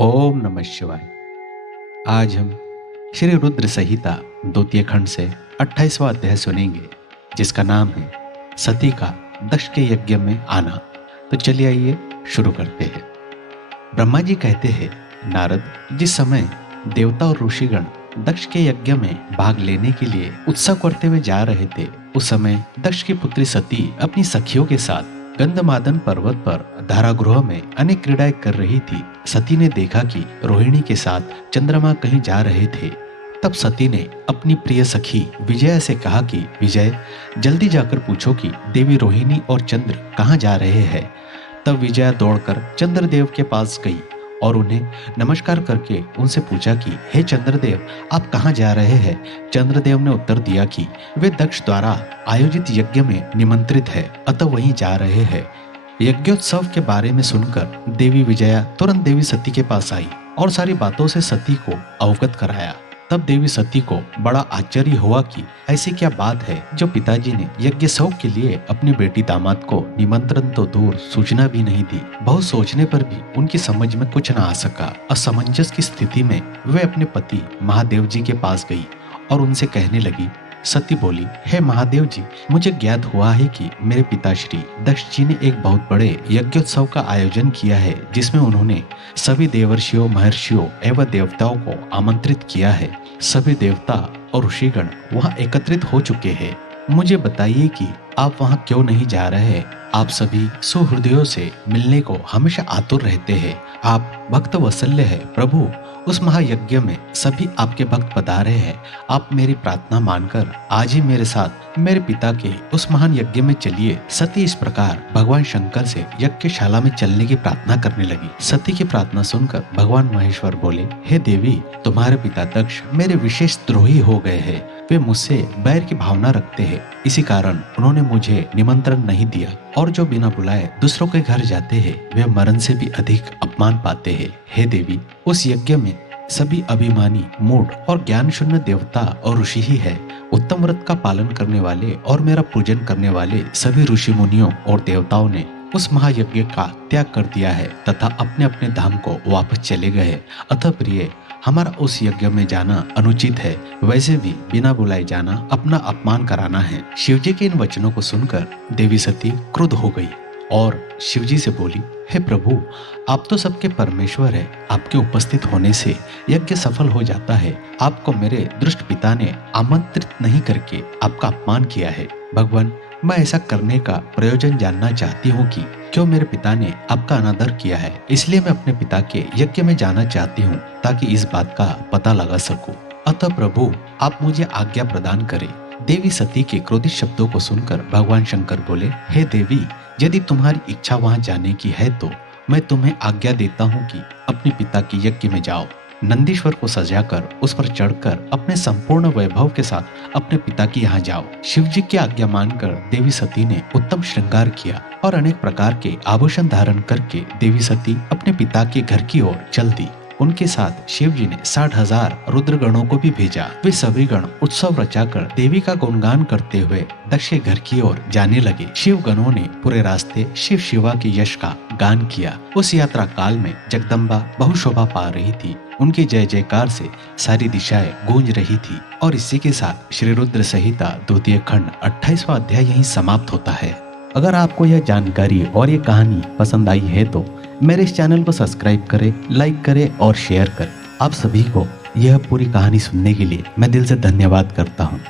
ओम नमः शिवाय। आज हम श्री रुद्र संहिता द्वितीय खंड से 28वां अध्याय सुनेंगे, जिसका नाम है सती का दक्ष के यज्ञ में आना। तो चलिए आइए शुरू करते हैं। ब्रह्मा जी कहते हैं, नारद, जिस समय देवता और ऋषिगण दक्ष के यज्ञ में भाग लेने के लिए उत्सव करते हुए जा रहे थे, उस समय दक्ष की पुत्री सती अपनी सखियों के साथ गंधमादन पर्वत पर धारागृह में अनेक क्रीड़ाएं कर रही थी। सती ने देखा कि रोहिणी के साथ चंद्रमा कहीं जा रहे थे। तब सती ने अपनी प्रिय सखी विजया से कहा कि विजय, जल्दी जाकर पूछो कि देवी रोहिणी और चंद्र कहाँ जा रहे हैं। तब विजया दौड़कर चंद्रदेव के पास गई और उन्हें नमस्कार करके उनसे पूछा कि हे चंद्रदेव, आप कहाँ जा रहे हैं। चंद्रदेव ने उत्तर दिया कि वे दक्ष द्वारा आयोजित यज्ञ में निमंत्रित है, अतः वहीं जा रहे हैं। यज्ञोत्सव के बारे में सुनकर देवी विजया तुरंत देवी सती के पास आई और सारी बातों से सती को अवगत कराया। तब देवी सती को बड़ा आश्चर्य हुआ कि ऐसी क्या बात है जो पिताजी ने यज्ञोत्सव के लिए अपनी बेटी दामाद को निमंत्रण तो दूर सूचना भी नहीं दी। बहुत सोचने पर भी उनकी समझ में कुछ न आ सका। असमंजस की स्थिति में वे अपने पति महादेव जी के पास गई और उनसे कहने लगी। सती बोली, हे महादेव जी, मुझे ज्ञात हुआ है कि मेरे पिताश्री दक्ष जी ने एक बहुत बड़े यज्ञोत्सव का आयोजन किया है, जिसमें उन्होंने सभी देवर्षियों, महर्षियों एवं देवताओं को आमंत्रित किया है। सभी देवता और ऋषिगण वहां एकत्रित हो चुके हैं। मुझे बताइए कि आप वहां क्यों नहीं जा रहे। आप सभी सुहृदयों से मिलने को हमेशा आतुर रहते हैं। आप भक्त वत्सल्य है प्रभु। उस महायज्ञ में सभी आपके भक्त पधारे हैं। आप मेरी प्रार्थना मानकर आज ही मेरे साथ मेरे पिता के उस महान यज्ञ में चलिए। सती इस प्रकार भगवान शंकर से यज्ञशाला में चलने की प्रार्थना करने लगी। सती की प्रार्थना सुनकर भगवान महेश्वर बोले, हे देवी, तुम्हारे पिता दक्ष मेरे विशेष द्रोही हो गए हैं। वे मुझसे बैर की भावना रखते हैं, इसी कारण उन्होंने मुझे निमंत्रण नहीं दिया और जो बिना बुलाए दूसरों के घर जाते हैं वे मरण से भी अधिक अपमान पाते हैं। हे देवी, उस यज्ञ में सभी अभिमानी, मूढ़ और ज्ञान शून्य देवता और ऋषि ही है। उत्तम व्रत का पालन करने वाले और मेरा पूजन करने वाले सभी ऋषि मुनियों और देवताओं ने उस महायज्ञ का त्याग कर दिया है तथा अपने अपने धाम को वापस चले गए। अतः प्रिय, हमारा उस यज्ञ में जाना अनुचित है। वैसे भी बिना बुलाए जाना अपना अपमान कराना है। शिवजी के इन वचनों को सुनकर देवी सती क्रुद्ध हो गई और शिवजी से बोली, हे प्रभु, आप तो सबके परमेश्वर है। आपके उपस्थित होने से यज्ञ सफल हो जाता है। आपको मेरे दुष्ट पिता ने आमंत्रित नहीं करके आपका अपमान किया है। भगवान, मैं ऐसा करने का प्रयोजन जानना चाहती हूँ कि क्यों मेरे पिता ने आपका अनादर किया है। इसलिए मैं अपने पिता के यज्ञ में जाना चाहती हूँ ताकि इस बात का पता लगा सकूं। अतः प्रभु, आप मुझे आज्ञा प्रदान करें। देवी सती के क्रोधित शब्दों को सुनकर भगवान शंकर बोले, हे देवी, यदि तुम्हारी इच्छा वहां जाने की है तो मैं तुम्हें आज्ञा देता हूँ कि अपने पिता के यज्ञ में जाओ। नंदीश्वर को सजाकर उस पर चढ़कर अपने संपूर्ण वैभव के साथ अपने पिता के यहाँ जाओ। शिवजी की आज्ञा मानकर देवी सती ने उत्तम श्रृंगार किया और अनेक प्रकार के आभूषण धारण करके देवी सती अपने पिता के घर की ओर चल दी। उनके साथ शिवजी ने 60,000 रुद्रगणों को भी भेजा। वे सभी गण उत्सव रचाकर देवी का गुणगान करते हुए दक्ष के घर की ओर जाने लगे। शिव गणों ने पूरे रास्ते शिव शिवा के यश का गान किया। उस यात्रा काल में जगदम्बा बहुशोभा पा रही थी। उनकी जय जयकार से सारी दिशाएं गूंज रही थी। और इसी के साथ श्री रुद्र संहिता द्वितीय खंड 28वां अध्याय यहीं समाप्त होता है। अगर आपको यह जानकारी और ये कहानी पसंद आई है तो मेरे इस चैनल को सब्सक्राइब करें, लाइक करें और शेयर करें। आप सभी को यह पूरी कहानी सुनने के लिए मैं दिल से धन्यवाद करता हूँ।